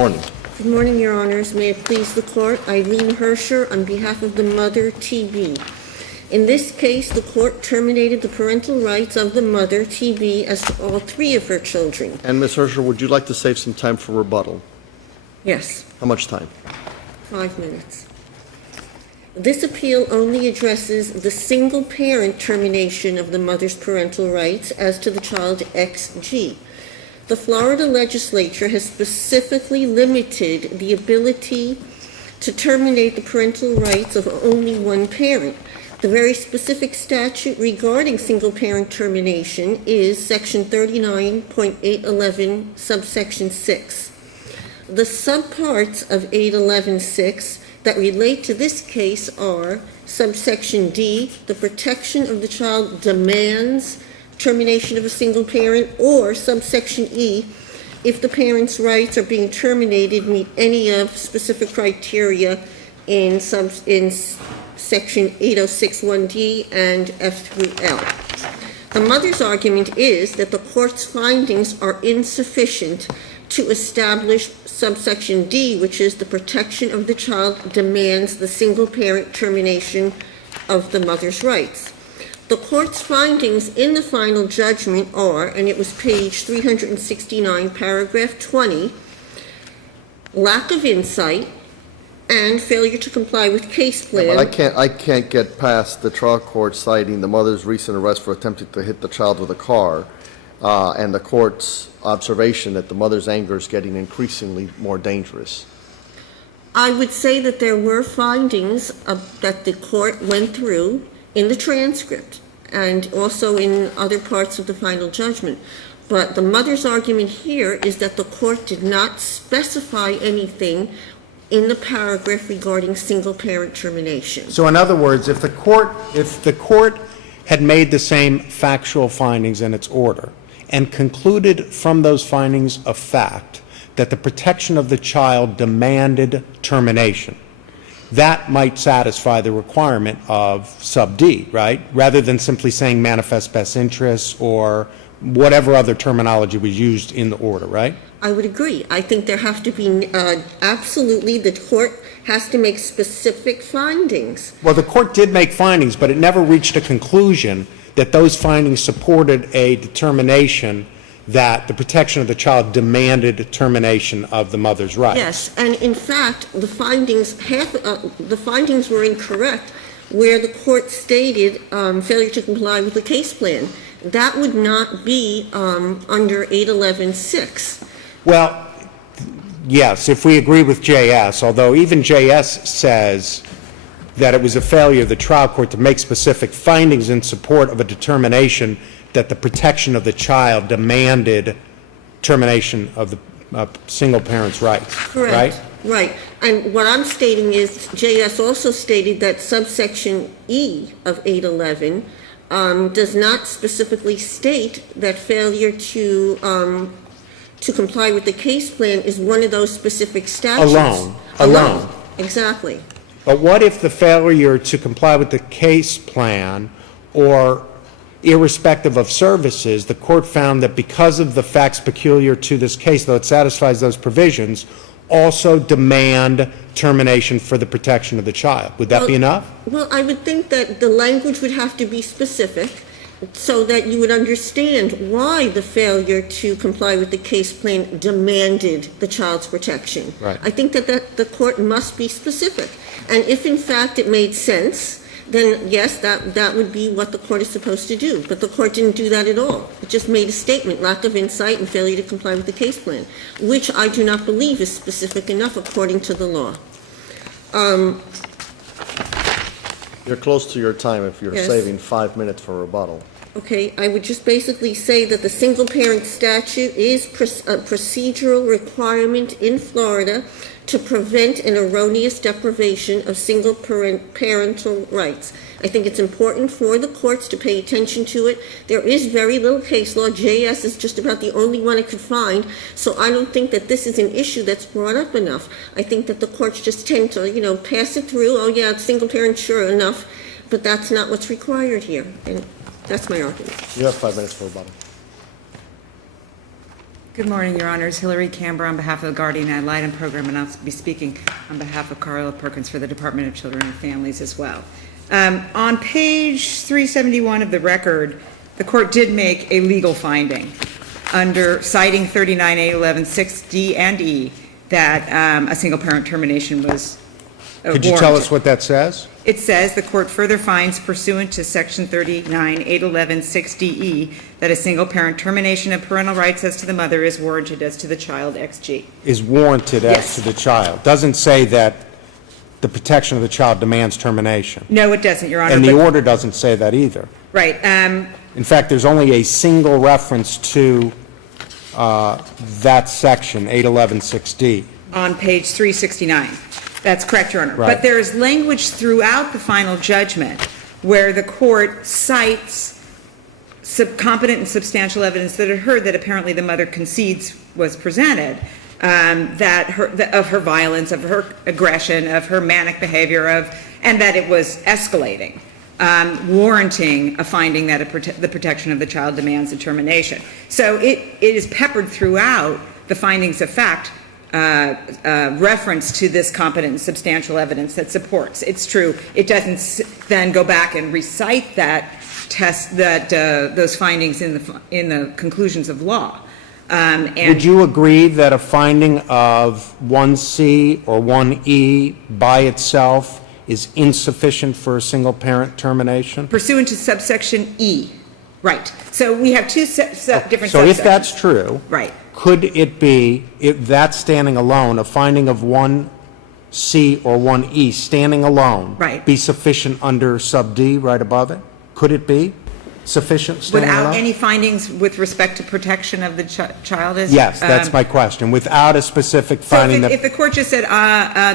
Morning. Good morning, Your Honors. May it please the Court, Ilene Herscher on behalf of the mother, TB. In this case, the Court terminated the parental rights of the mother, TB, as to all three of her children. And Ms. Herscher, would you like to save some time for rebuttal? Yes. How much time? 5 minutes. This appeal only addresses the single-parent termination of the mother's parental rights as to the child XG. The Florida legislature has specifically limited the ability to terminate the parental rights of only one parent. The very specific statute regarding single-parent termination is Section 39.811, subsection 6. The subparts of 811.6 that relate to this case are subsection D, the protection of the child demands termination of a single parent, or subsection E, if the parent's rights are being terminated meet any of specific criteria in section 8061D and F through L. The mother's argument is that the court's findings are insufficient to establish subsection D, which is the protection of the child demands the single parent termination of the mother's rights. The court's findings in the final judgment are, and it was page 369, paragraph 20, lack of insight and failure to comply with case plan. Yeah, but I can't get past the trial court citing the mother's recent arrest for attempting to hit the child with a car, and the court's observation that the mother's anger is getting increasingly more dangerous. I would say that there were findings that the court went through in the transcript and also in other parts of the final judgment. But the mother's argument here is that the court did not specify anything in the paragraph regarding single-parent termination. So in other words, if the court had made the same factual findings in its order and concluded from those findings of fact that the protection of the child demanded termination, that might satisfy the requirement of sub D, right? Rather than simply saying manifest best interests or whatever other terminology was used in the order, right? I would agree. I think there have to be, absolutely, the court has to make specific findings. Well, the court did make findings, but it never reached a conclusion that those findings supported a determination that the protection of the child demanded termination of the mother's rights. Yes, and in fact, the findings were incorrect where the court stated failure to comply with the case plan. That would not be under 811.6. Well, yes, if we agree with JS, although even JS says that it was a failure of the trial court to make specific findings in support of a determination that the protection of the child demanded termination of the single parent's rights. Correct. Right? Right. And what I'm stating is JS also stated that subsection E of 811 does not specifically state that failure to comply with the case plan is one of those specific statutes. Alone. Exactly. But what if the failure to comply with the case plan, or irrespective of services, the court found that because of the facts peculiar to this case, though it satisfies those provisions, also demand termination for the protection of the child? Would that be enough? Well, I would think that the language would have to be specific so that you would understand why the failure to comply with the case plan demanded the child's protection. Right. I think that the court must be specific. And if, in fact, it made sense, then, yes, that would be what the court is supposed to do. But the court didn't do that at all. It just made a statement, lack of insight and failure to comply with the case plan, which I do not believe is specific enough according to the law. You're close to your time if you're Yes. saving 5 minutes for rebuttal. Okay, I would just basically say that the single-parent statute is a procedural requirement in Florida to prevent an erroneous deprivation of single-parental rights. I think it's important for the courts to pay attention to it. There is very little case law. JS is just about the only one I could find, so I don't think that this is an issue that's brought up enough. I think that the courts just tend to, pass it through. Oh, yeah, it's single-parent, sure enough, but that's not what's required here. And that's my argument. You have 5 minutes for rebuttal. Good morning, Your Honors. Hillary Kambour on behalf of the Guardian Ad Litem Program, and I'll be speaking on behalf of Carla Perkins for the Department of Children and Families as well. On page 371 of the record, the court did make a legal finding under citing 39A11-6D and E that a single-parent termination was Could you tell us what that says? It says the court further finds pursuant to section 39-811-6DE that a single-parent termination of parental rights as to the mother is warranted as to the child XG. Is warranted as Yes. to the child. Doesn't say that the protection of the child demands termination. No, it doesn't, Your Honor. And the but- order doesn't say that either. Right. In fact, there's only a single reference to that section, 811-6D. On page 369. That's correct, Your Honor. Right. But there is language throughout the final judgment where the court cites competent and substantial evidence that it heard that apparently the mother concedes was presented, of her violence, of her aggression, of her manic behavior, and that it was escalating, warranting a finding that the protection of the child demands a termination. So it is peppered throughout the findings of fact reference to this competent and substantial evidence that supports. It's true. It doesn't then go back and recite that test, those findings in the conclusions of law. And Would you agree that a finding of 1C or 1E by itself is insufficient for a single-parent termination? pursuant to subsection E, right? So we have two different subsections. So if that's true, Right. could it be, if that standing alone, a finding of 1C or 1E standing alone, Right. be sufficient under sub D right above it? Could it be sufficient standing alone? Without any findings with respect to protection of the child? Yes, that's my question. Without a specific So finding if that the court just said,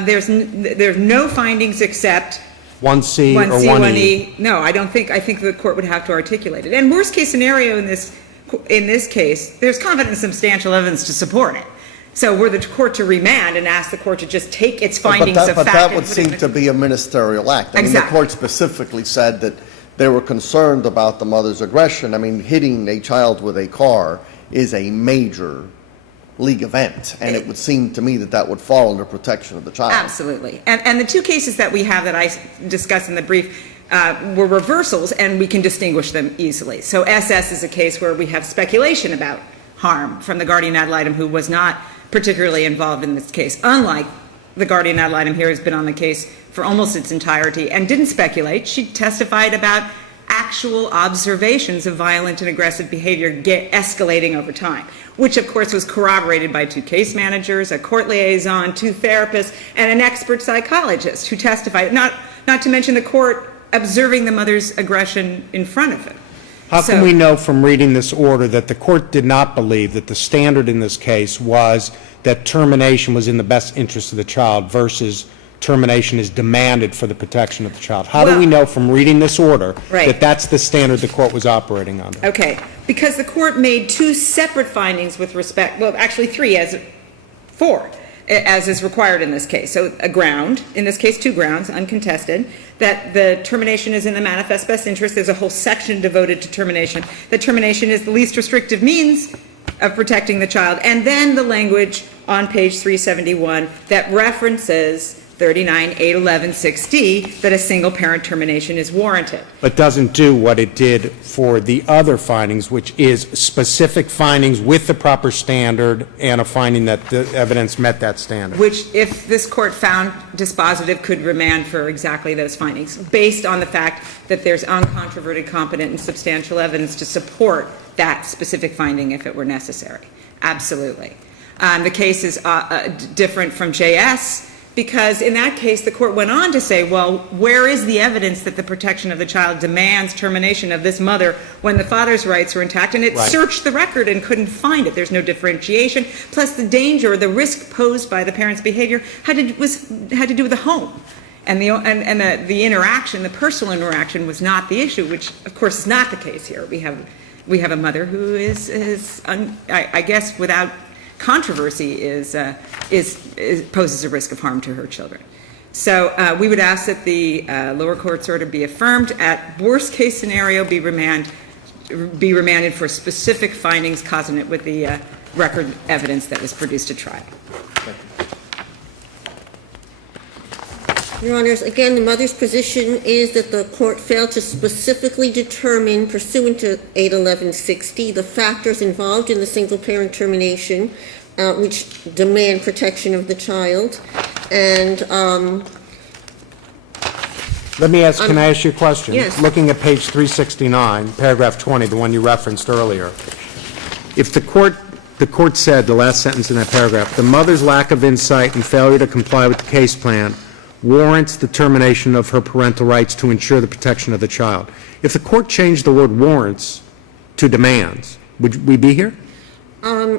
there's no findings except 1C or 1C, 1E. no, I think the court would have to articulate it. And worst case scenario in this case, there's competent and substantial evidence to support it. So were the court to remand and ask the court to just take its findings of fact. But that and would put it in seem to be a ministerial act. I mean, the Exactly. court specifically said that they were concerned about the mother's aggression. I mean, hitting a child with a car is a major league event, and it would seem to me that that would fall under protection of the child. Absolutely. And the two cases that we have that I discussed in the brief were reversals, and we can distinguish them easily. So SS is a case where we have speculation about harm from the guardian ad litem who was not particularly involved in this case, unlike the guardian ad litem here has been on the case for almost its entirety and didn't speculate. She testified about actual observations of violent and aggressive behavior escalating over time, which of course was corroborated by two case managers, a court liaison, two therapists, and an expert psychologist who testified, not to mention the court observing the mother's aggression in front of him. How can we know from reading this order that the court did not believe that the standard in this case was that termination was in the best interest of the child versus termination is demanded for the protection of the child? How do we know from reading this order Right. that that's the standard the court was operating under? Okay, because the court made two separate findings with respect, well, actually four, as is required in this case. So a ground, in this case 2 grounds, uncontested, that the termination is in the manifest best interest. There's a whole section devoted to termination. That termination is the least restrictive means of protecting the child. And then the language on page 371 that references 39-811-6D, that a single-parent termination is warranted. But doesn't do what it did for the other findings, which is specific findings with the proper standard and a finding that the evidence met that standard. Which, if this court found dispositive, could remand for exactly those findings, based on the fact that there's uncontroverted, competent, and substantial evidence to support that specific finding if it were necessary. Absolutely. The case is different from JS, because in that case, the court went on to say, well, where is the evidence that the protection of the child demands termination of this mother when the father's rights were intact? And it searched the record and couldn't find it. There's no differentiation. Plus, the danger, the risk posed by the parent's behavior had to do with the home. And the interaction, the personal interaction, was not the issue, which, of course, is not the case here. We have a mother who I guess, without controversy, poses a risk of harm to her children. So we would ask that the lower court's order be affirmed. At worst case scenario, be remanded for specific findings consonant with the record evidence that was produced at trial. Your Honors, again, the mother's position is that the court failed to specifically determine, pursuant to 81160, the factors involved in the single-parent termination, which demand protection of the child. And Let me ask, can I ask you a question? Yes. Looking at page 369, paragraph 20, the one you referenced earlier, if the court said, the last sentence in that paragraph, the mother's lack of insight and failure to comply with the case plan warrants the termination of her parental rights to ensure the protection of the child. If the court changed the word warrants to demands, would we be here?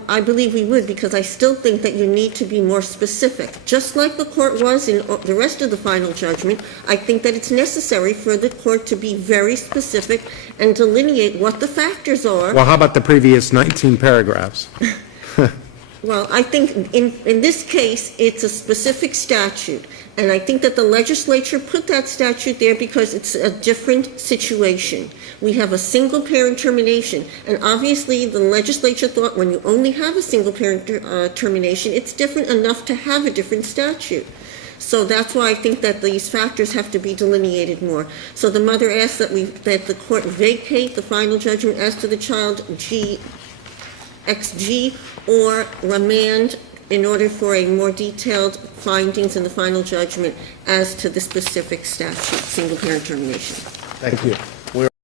I believe we would, because I still think that you need to be more specific. Just like the court was in the rest of the final judgment, I think that it's necessary for the court to be very specific and delineate what the factors are. Well, how about the previous 19 paragraphs? Well, I think in this case, it's a specific statute, and I think that the legislature put that statute there because it's a different situation. We have a single-parent termination, and obviously the legislature thought when you only have a single-parent termination, it's different enough to have a different statute. So that's why I think that these factors have to be delineated more. So the mother asks that the court vacate the final judgment as to the child XG or remand in order for a more detailed findings in the final judgment as to the specific statute, single-parent termination. Thank you.